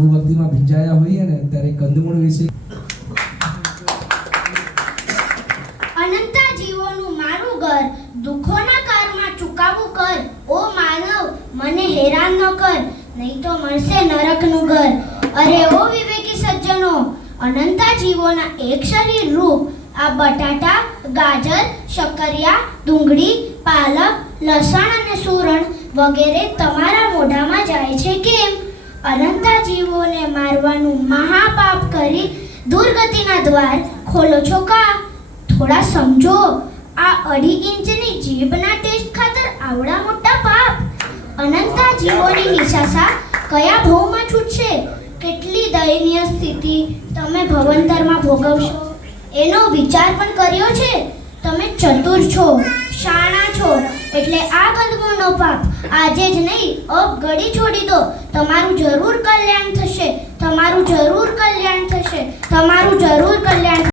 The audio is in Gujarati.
ભક્તિમાં ભીંજાયા હોઈએ ને ત્યારે કંદમૂળ વિશે અનંતા જીવોનું મારું ઘર, દુઃખોના કારમાં ચૂકાવું કર. ઓ માનવ, મને હેરાન ન કર, નહીં તો મળશે નરકનું ઘર. અરે ઓ વિવેકી સજ્જનો, અનંતા જીવોના એક શરીર રૂપ આ બટાટા, ગાજર, શક્કરિયા, ડુંગળી, પાલક, લસણ અને સૂરણ વગેરે તમારા મોઢામાં જાય છે કેમ? અનંતા જીવોને મારવાનું મહાપાપ કરી દુર્ગતિના દ્વાર ખોલો છો કા? થોડા સમજો, આ 2.5 ઇંચની જીભના ટેસ્ટ ખાતર આવડા મોટા પાપ. અનંતા જીવોની નિશાસા કયા ભવમાં છૂટશે? કેટલી દયનીય સ્થિતિ તમે ભવંતરમાં ભોગવશો એનો વિચાર પણ કર્યો છે? તમે ચતુર છો, શાણા છો, એટલે આ કંદમૂળનો પાપ આજે જ નહીં અબ ઘડી છોડી દો. તમારું જરૂર કલ્યાણ થશે, તમારું જરૂર કલ્યાણ થશે, તમારું જરૂર કલ્યાણ